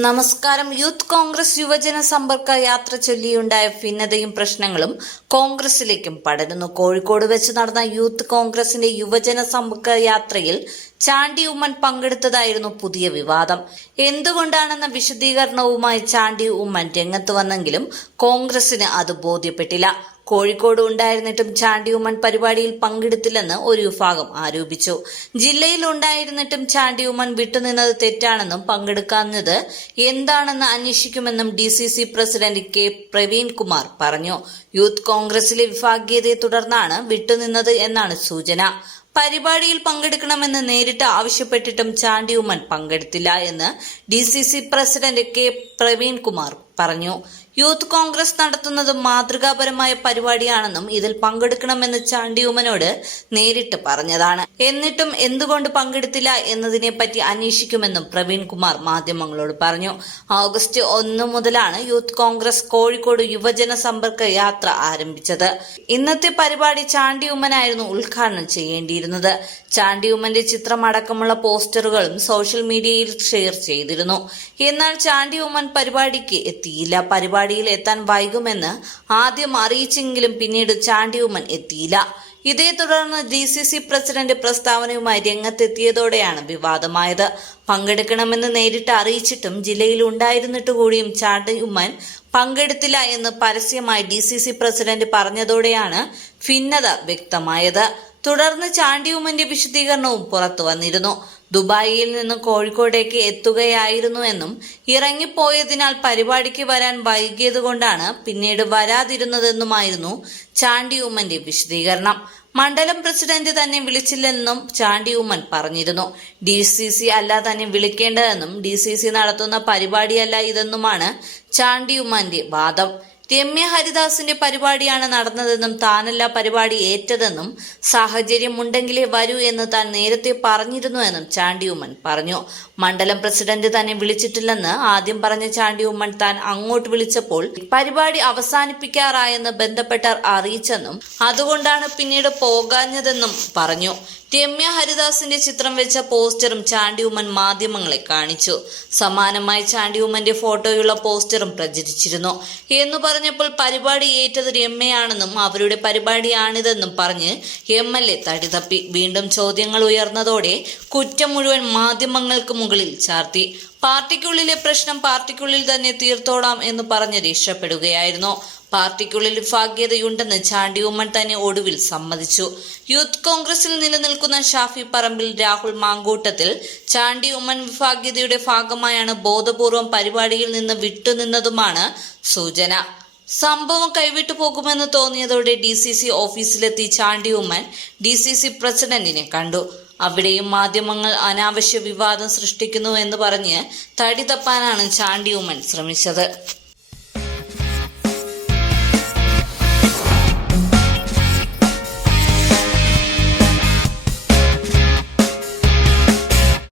നമസ്കാരം. യൂത്ത് കോൺഗ്രസ് യുവജന സമ്പർക്ക യാത്ര ചൊല്ലിയുണ്ടായ ഭിന്നതയും പ്രശ്നങ്ങളും കോൺഗ്രസിലേക്കും പടരുന്നു. കോഴിക്കോട് വെച്ച് നടന്ന യൂത്ത് കോൺഗ്രസിന്റെ യുവജന സമ്പർക്ക യാത്രയിൽ ചാണ്ടി ഉമ്മൻ പങ്കെടുത്തതായിരുന്നു പുതിയ വിവാദം. എന്തുകൊണ്ടാണെന്ന വിശദീകരണവുമായി ചാണ്ടി ഉമ്മൻ രംഗത്ത് വന്നെങ്കിലും കോൺഗ്രസിന് അത് ബോധ്യപ്പെട്ടില്ല. കോഴിക്കോട് ഉണ്ടായിരുന്നിട്ടും ചാണ്ടിയുമ്മൻ പരിപാടിയിൽ പങ്കെടുത്തില്ലെന്ന് ഒരു വിഭാഗം ആരോപിച്ചു. ജില്ലയിൽ ഉണ്ടായിരുന്നിട്ടും ചാണ്ടിയുമ്മൻ വിട്ടുനിന്നത് തെറ്റാണെന്നും പങ്കെടുക്കാഞ്ഞത് എന്താണെന്ന് അന്വേഷിക്കുമെന്നും D C C president K Praveen Kumar പറഞ്ഞു. യൂത്ത് കോൺഗ്രസിലെ വിഭാഗീയതയെ തുടർന്നാണ് വിട്ടുനിന്നത് എന്നാണ് സൂചന. പരിപാടിയിൽ പങ്കെടുക്കണമെന്ന് നേരിട്ട് ആവശ്യപ്പെട്ടിട്ടും ചാണ്ടി ഉമ്മൻ പങ്കെടുത്തില്ല എന്ന് D C C president K Praveenkumar പറഞ്ഞു. യൂത്ത് കോൺഗ്രസ് നടത്തുന്നത് മാതൃകാപരമായ പരിപാടിയാണെന്നും ഇതിൽ പങ്കെടുക്കണമെന്ന് ചാണ്ടി ഉമ്മനോട് നേരിട്ട് പറഞ്ഞതാണ്. എന്നിട്ടും എന്തുകൊണ്ട് പങ്കെടുത്തില്ല എന്നതിനെപ്പറ്റി അന്വേഷിക്കുമെന്നും പ്രവീൺ കുമാർ മാധ്യമങ്ങളോട് പറഞ്ഞു. ഓഗസ്റ്റ് ഒന്ന് മുതലാണ് യൂത്ത് കോൺഗ്രസ് കോഴിക്കോട് യുവജന സമ്പർക്ക യാത്ര ആരംഭിച്ചത്. ഇന്നത്തെ പരിപാടി ചാണ്ടിയുമ്മനായിരുന്നു ഉദ്ഘാടനം ചെയ്യേണ്ടിയിരുന്നത്. ചാണ്ടിയുമ്മന്റെ ചിത്രമടക്കമുള്ള ചിത്രം പോസ്റ്ററുകളും സോഷ്യൽ മീഡിയയിൽ ഷെയർ ചെയ്തിരുന്നു. എന്നാൽ ചാണ്ടിയുമ്മൻ പരിപാടിക്ക് എത്തിയില്ല. പരിപാടിയിൽ എത്താൻ വൈകുമെന്ന് ആദ്യം അറിയിച്ചെങ്കിലും പിന്നീട് ചാണ്ടി ഉമ്മൻ എത്തിയില്ല. ഇതേ തുടർന്ന് ഡി സി സി പ്രസിഡന്റ് പ്രസ്താവനയുമായി രംഗത്തെത്തിയതോടെയാണ് വിവാദമായത്. പങ്കെടുക്കണമെന്ന് നേരിട്ട് അറിയിച്ചിട്ടും ജില്ലയിൽ ഉണ്ടായിരുന്നിട്ട് കൂടിയും ചാണ്ടി ഉമ്മൻ പങ്കെടുത്തില്ല എന്ന് പരസ്യമായി ഡി സി സി പ്രസിഡന്റ് പറഞ്ഞതോടെയാണ് ഭിന്നത വ്യക്തമായത്. തുടർന്ന് ചാണ്ടിയുമ്മന്റെ വിശദീകരണവും പുറത്തു വന്നിരുന്നു ദുബായിയിൽ നിന്ന് കോഴിക്കോടേക്ക് എത്തുകയായിരുന്നു എന്നും ഇറങ്ങിപ്പോയതിനാൽ പരിപാടിക്ക് വരാൻ വൈകിയതുകൊണ്ടാണ് പിന്നീട് വരാതിരുന്നതെന്നുമായിരുന്നു ചാണ്ടിയുമ്മന്റെ വിശദീകരണം. മണ്ഡലം പ്രസിഡന്റ് തന്നെ വിളിച്ചില്ലെന്നും ചാണ്ടിയുമ്മൻ പറഞ്ഞിരുന്നു. ഡി സി സി അല്ല തന്നെ വിളിക്കേണ്ടതെന്നും ഡി സി സി നടത്തുന്ന പരിപാടിയല്ല ഇതെന്നുമാണ് ചാണ്ടിയുമ്മന്റെ വാദം. രമ്യ ഹരിദാസിന്റെ പരിപാടിയാണ് നടന്നതെന്നും താനല്ല പരിപാടി ഏറ്റതെന്നും സാഹചര്യം ഉണ്ടെങ്കിലേ വരൂ എന്ന് താൻ നേരത്തെ പറഞ്ഞിരുന്നു പറഞ്ഞിരുന്നുവെന്നും ചാണ്ടിയുമ്മൻ പറഞ്ഞു. മണ്ഡലം പ്രസിഡന്റ് തന്നെ വിളിച്ചിട്ടില്ലെന്ന് ആദ്യം പറഞ്ഞ ചാണ്ടിയുമ്മൻ താൻ അങ്ങോട്ട് വിളിച്ചപ്പോൾ പരിപാടി അവസാനിപ്പിക്കാറായെന്ന് ബന്ധപ്പെട്ടവർ അറിയിച്ചെന്നും അതുകൊണ്ടാണ് പിന്നീട് പോകാഞ്ഞതെന്നും പറഞ്ഞു. രമ്യ ഹരിദാസിന്റെ ചിത്രം വെച്ച പോസ്റ്ററും ചാണ്ടിയുമ്മൻ മാധ്യമങ്ങളെ കാണിച്ചു. സമാനമായി ചാണ്ടിയുമ്മന്റെ ഫോട്ടോയുള്ള പോസ്റ്ററും പ്രചരിച്ചിരുന്നു. എന്നു പറഞ്ഞപ്പോൾ പരിപാടി ഏറ്റത് രമ്യയാണെന്നും അവരുടെ പരിപാടിയാണിതെന്നും പറഞ്ഞ് എം എൽ എ തടിതപ്പി വീണ്ടും ചോദ്യങ്ങൾ ഉയർന്നതോടെ കുറ്റം മുഴുവൻ മാധ്യമങ്ങൾക്ക് മുകളിൽ ചാർത്തി. പാർട്ടിക്കുള്ളിലെ പ്രശ്നം പാർട്ടിക്കുള്ളിൽ തന്നെ തീർത്തോടാം എന്ന് പറഞ്ഞ് രക്ഷപ്പെടുകയായിരുന്നു. പാർട്ടിക്കുള്ളിൽ വിഭാഗീയതയുണ്ടെന്ന് ചാണ്ടി ഉമ്മൻ തന്നെ ഒടുവിൽ സമ്മതിച്ചു. യൂത്ത് കോൺഗ്രസിൽ നിലനിൽക്കുന്ന ഷാഫി പറമ്പിൽ രാഹുൽ മാങ്കൂട്ടത്തിൽ ചാണ്ടി ഉമ്മൻ വിഭാഗ്യതയുടെ ഭാഗമായാണ് ബോധപൂർവം പരിപാടിയിൽ നിന്ന് വിട്ടുനിന്നതുമാണ് സൂചന. സംഭവം കൈവിട്ടു പോകുമെന്ന് തോന്നിയതോടെ D C C ഓഫീസിലെത്തി Chandy Oommen D C C പ്രസിഡന്റിനെ കണ്ടു. അവിടെയും മാധ്യമങ്ങൾ അനാവശ്യ വിവാദം സൃഷ്ടിക്കുന്നു എന്ന് പറഞ്ഞ് തടി തപ്പാനാണ് ചാണ്ടി ഉമ്മൻ ശ്രമിച്ചത്.